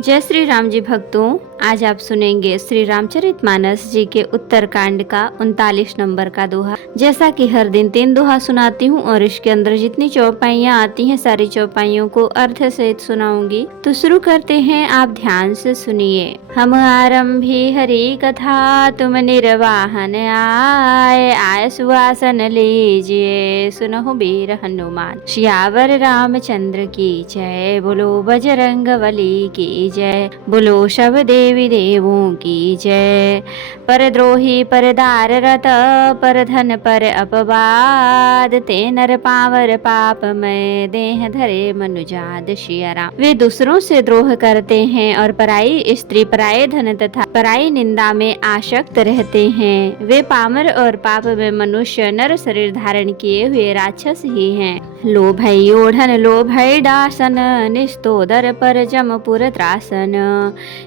जय श्री राम जी भक्तों, आज आप सुनेंगे श्री रामचरितमानस जी के उत्तरकांड का 39 नंबर का दोहा। जैसा कि हर दिन 3 दोहा सुनाती हूँ और इसके अंदर जितनी चौपाइयाँ आती हैं सारी चौपाइयों को अर्थ सहित सुनाऊंगी। तो शुरू करते हैं, आप ध्यान से सुनिए। हम आरंभी हरि कथा, तुम निर्वाहन आय सुवासन लीजिए, सुनहु वीर हनुमान। सियावर रामचंद्र की जय, बोलो बजरंग बली की जय, बोलो शब देवी देवों की जय। परद्रोही परदार रत, पर धन पर अपवाद, ते नर पावर पाप में, देह धरे मनुजाद। सिया राम। वे दूसरों से द्रोह करते हैं और पराई स्त्री, पराये धन तथा पराई निंदा में आसक्त रहते हैं। वे पामर और पाप में मनुष्य, नर शरीर धारण किए हुए राक्षस ही हैं। लोभई ओढ़न लोभई डासन, निस्तोदर पर जमपुर त्रासन।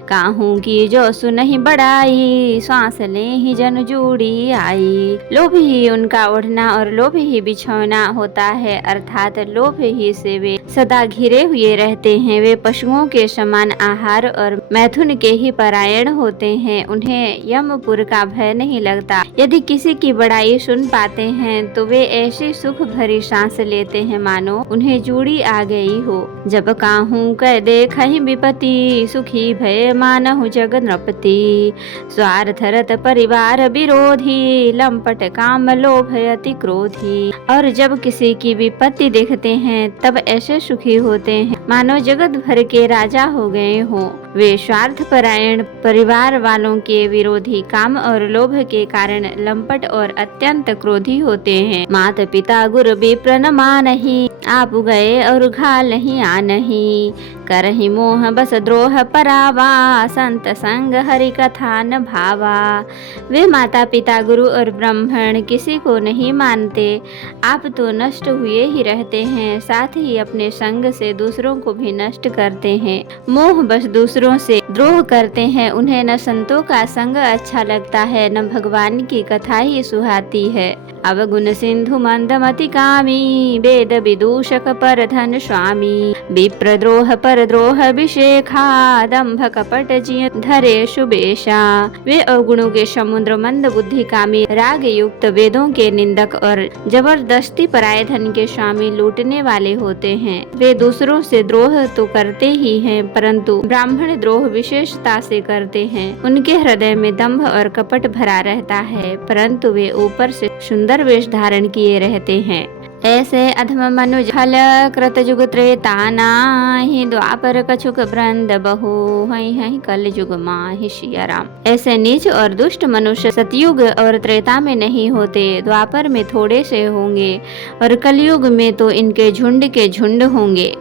काहू की जो सुनहि बड़ाई, श्वास ले ही जन जूड़ी आई। लोभ ही उनका ओढ़ना और लोभ ही बिछौना होता है, अर्थात लोभ ही से वे सदा घिरे हुए रहते हैं। वे पशुओं के समान आहार और मैथुन के ही परायण होते हैं। उन्हें यमपुर का भय नहीं लगता। यदि किसी की बड़ाई सुन पाते हैं तो वे ऐसी सुख भरी सांस लेते हैं मानो उन्हें जूड़ी आ गई हो। जब काहू कह देखहि विपत्ति, सुखी भय मानहु जग नृपति। स्वार्थ रत परिवार विरोधी, लंपट काम लोभ अति क्रोधी। और जब किसी की विपत्ति देखते हैं तब ऐसे सुखी होते हैं मानो जगत भर के राजा हो गए हो। वे स्वार्थ परायण, परिवार वालों के विरोधी, काम और लोभ के कारण लंपट और अत्यंत क्रोधी होते हैं। माता पिता गुरु विप्र मानहि, आप गए और घाल नहीं आनहि। करहि मोह बस द्रोह परावा, संत संग हरि कथा न भावा। वे माता पिता गुरु और ब्राह्मण किसी को नहीं मानते। आप तो नष्ट हुए ही रहते हैं, साथ ही अपने संग से दूसरों को भी नष्ट करते हैं। मोह बस दूसरों से द्रोह करते हैं। उन्हें न संतों का संग अच्छा लगता है, न भगवान की कथा ही सुहाती है। अवगुण सिंधु मंदमति कामी, वेद विदूषक पर धन स्वामी। विप्रद्रोह पर द्रोह अभिषेखा, दंभ कपट जिय धरे शुभेशा। वे अवगुणों के समुद्र, मंद बुद्धि कामी, राग युक्त, वेदों के निंदक और जबरदस्ती पराये धन के स्वामी, लूटने वाले होते हैं। वे दूसरों से द्रोह तो करते ही हैं, परंतु ब्राह्मण द्रोह विशेषता से करते हैं। उनके हृदय में दंभ और कपट भरा रहता है, परंतु वे ऊपर से सुंदर वेश धारण किए रहते हैं। ऐसे अधम मनुज फल कृत जुग त्रेता नाहि, द्वापर कछुक वृंद बहु, हई हई कल जुग माहि। सिया राम। ऐसे नीच और दुष्ट मनुष्य सतयुग और त्रेता में नहीं होते, द्वापर में थोड़े से होंगे और कलयुग में तो इनके झुंड के झुंड होंगे।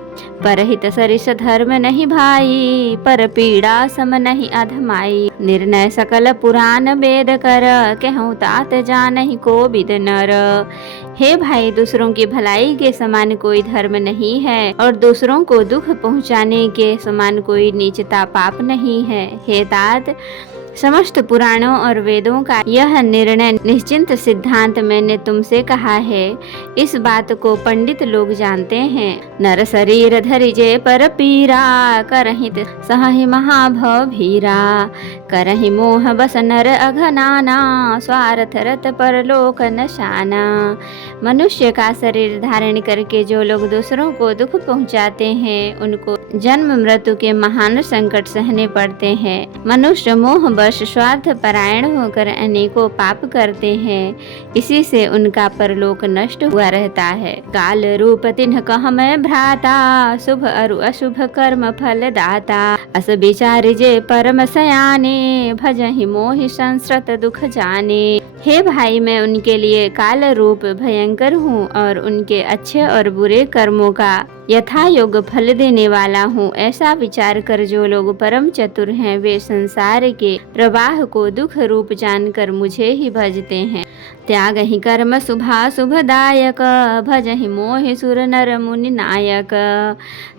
परहित सरिस धर्म नहीं भाई, पर पीड़ा सम नहीं अधमाई। निर्णय सकल पुराण वेद कर, कहूँ तात जानहि को विद नर। हे भाई, दूसरों की भलाई के समान कोई धर्म नहीं है और दूसरों को दुख पहुँचाने के समान कोई नीचता पाप नहीं है। हे तात, समस्त पुराणों और वेदों का यह निर्णय निश्चिंत सिद्धांत मैंने तुमसे कहा है। इस बात को पंडित लोग जानते हैं। नर शरीर धरि जे पर पीरा, करहित सहहि महाभव भीरा। करहि मोह बस नर अघनाना, स्वार्थ रत पर लोक नशाना। मनुष्य का शरीर धारण करके जो लोग दूसरों को दुख पहुँचाते हैं उनको जन्म मृत्यु के महान संकट सहने पड़ते हैं। मनुष्य मोह बस स्वार्थ परायण होकर अनेकों पाप करते हैं, इसी से उनका परलोक नष्ट हुआ रहता है। काल रूप तिन्ह कह मैं भ्राता, शुभ अरु अशुभ कर्म फल दाता। अस विचार जे परम सयाने, भजहि मोहि संस्रत दुख जाने। हे भाई, मैं उनके लिए काल रूप भयंकर हूँ और उनके अच्छे और बुरे कर्मों का यथा योग फल देने वाला हूँ। ऐसा विचार कर जो लोग परम चतुर हैं वे संसार के प्रवाह को दुख रूप जानकर मुझे ही भजते हैं। त्याग ही कर्म शुभा शुभदायक, भजहि मोहि सुर नर मुनि नायक।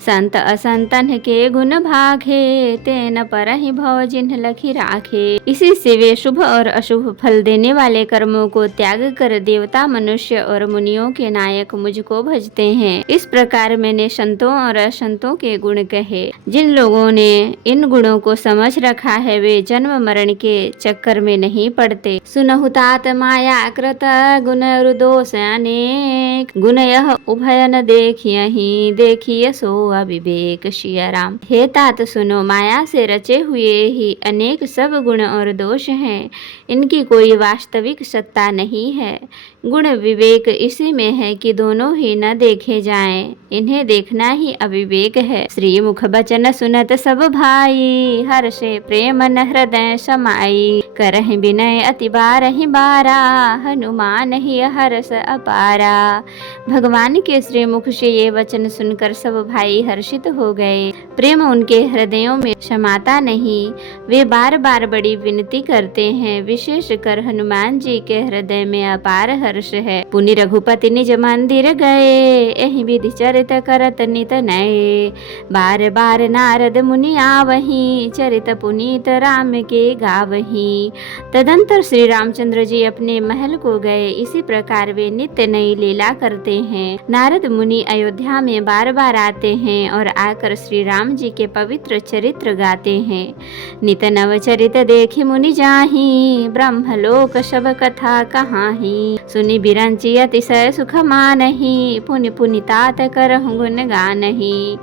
संत असंतन के गुण भाखे, तेन परहि भव जिन्ह लखी राखे। इसी से वे शुभ और अशुभ फल देने वाले कर्मों को त्याग कर देवता, मनुष्य और मुनियों के नायक मुझको भजते हैं। इस प्रकार मैंने संतों और असंतों के गुण कहे। जिन लोगों ने इन गुणों को समझ रखा है वे जन्म मरण के चक्कर में नहीं पड़ते। सुनहु तात माया कृत, गुण दोष अनेक, गुण यह उभय न देखियहि, देखिय सो अविवेक। सिया राम। हे तात सुनो, माया से रचे हुए ही अनेक सब गुण और दोष हैं, इनकी कोई वास्तविक सत्ता नहीं है। गुण विवेक इसी में है कि दोनों ही न देखे जाएं, इन्हें देखना ही अविवेक है। श्री मुख बचन सुनत सब भाई, हर्षे प्रेम न हृदय समाई। करहि विनय अति बारहि बारा, हनुमान ही हर्ष अपारा। भगवान के श्री मुख से ये वचन सुनकर सब भाई हर्षित हो गए। प्रेम उनके हृदयों में समाता नहीं, वे बार बार बड़ी विनती करते हैं। विशेषकर हनुमान जी के हृदय में अपार हर्ष है। पुनि रघुपति निज मंदिर गए, एहि विधि चरित करत नित नये। बार बार नारद मुनि आवहीं, चरित पुनीत राम के गावहीं। तदंतर श्री रामचंद्र जी अपने महल को गए। इसी प्रकार वे नित्य नई लीला करते हैं। नारद मुनि अयोध्या में बार बार आते हैं और आकर श्री राम जी के पवित्र चरित्र गाते हैं। नित नव चरित देखि मुनि जाहि, ब्रह्मलोक सब कथा कहाहि। सुनि बिरंचि अतिशय सुख मानहि, पुनि पुनि तात करहु गुण गानहि।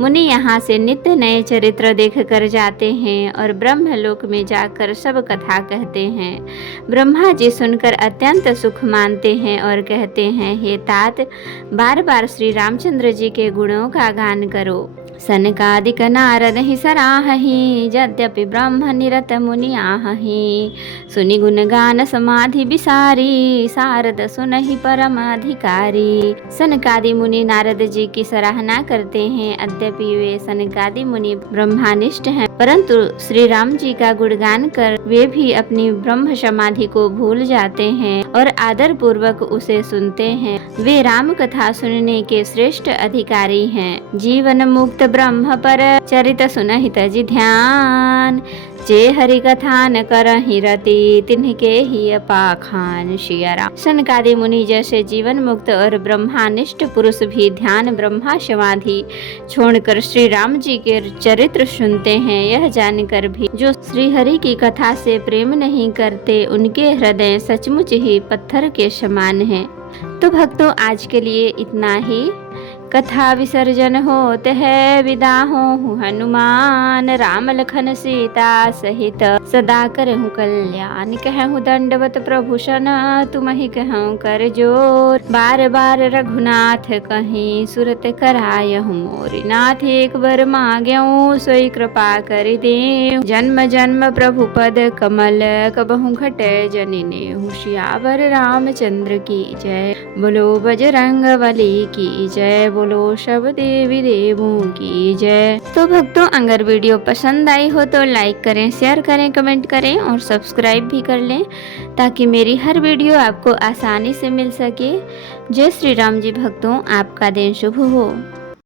मुनि यहाँ से नित्य नए चरित्र देख कर जाते हैं और ब्रह्मलोक में जाकर सब कथा कहते हैं। ब्रह्मा जी सुनकर अत्यंत सुख मानते हैं और कहते हैं, हे तात, बार बार श्री रामचंद्र जी के गुणों का गान करो। सनकादिक नारद ही सराहहि, यद्यपि ब्रह्म निरत मुनि आहहि। सुनि गुण गान समाधि विसारी, सारद सुनहि परम अधिकारी। सनकादि मुनि नारद जी की सराहना करते हैं। अद्यपि वे सनकादि मुनि ब्रह्मानिष्ठ हैं, परंतु श्री राम जी का गुणगान कर वे भी अपनी ब्रह्म समाधि को भूल जाते हैं और आदर पूर्वक उसे सुनते हैं। वे राम कथा सुनने के श्रेष्ठ अधिकारी हैं। जीवन मुक्त ब्रह्म पर चरित सुनहित जी ध्यान, जे हरि कथा न करहि रति, तिन्हके ही अपाखान। सिया राम। सनकादि मुनि जैसे जीवन मुक्त और ब्रह्मानिष्ठ पुरुष भी ध्यान ब्रह्मा समाधि छोड़कर श्री राम जी के चरित्र सुनते हैं। यह जानकर भी जो श्री हरि की कथा से प्रेम नहीं करते, उनके हृदय सचमुच ही पत्थर के समान हैं। तो भक्तों, आज के लिए इतना ही। कथा विसर्जन होते है, विदा हो हनुमान। राम लखन सीता सहित सदा करहु कल्याण। कहूँ दंडवत प्रभु सन, तुम ही कहूँ कर जोर। बार बार रघुनाथ कहीं, सुरत करायहु मोरि। नाथ एक बर मांग्यऊ, सोई कृपा कर देव। जन्म जन्म प्रभु पद कमल, कबहु घटे जननी। सियावर रामचंद्र की जय, बोलो बजरंग बली की जय, बोलो सब देवी देवों की जय। तो भक्तों, अगर वीडियो पसंद आई हो तो लाइक करें, शेयर करें, कमेंट करें और सब्सक्राइब भी कर लें, ताकि मेरी हर वीडियो आपको आसानी से मिल सके। जय श्री राम जी। भक्तों, आपका दिन शुभ हो।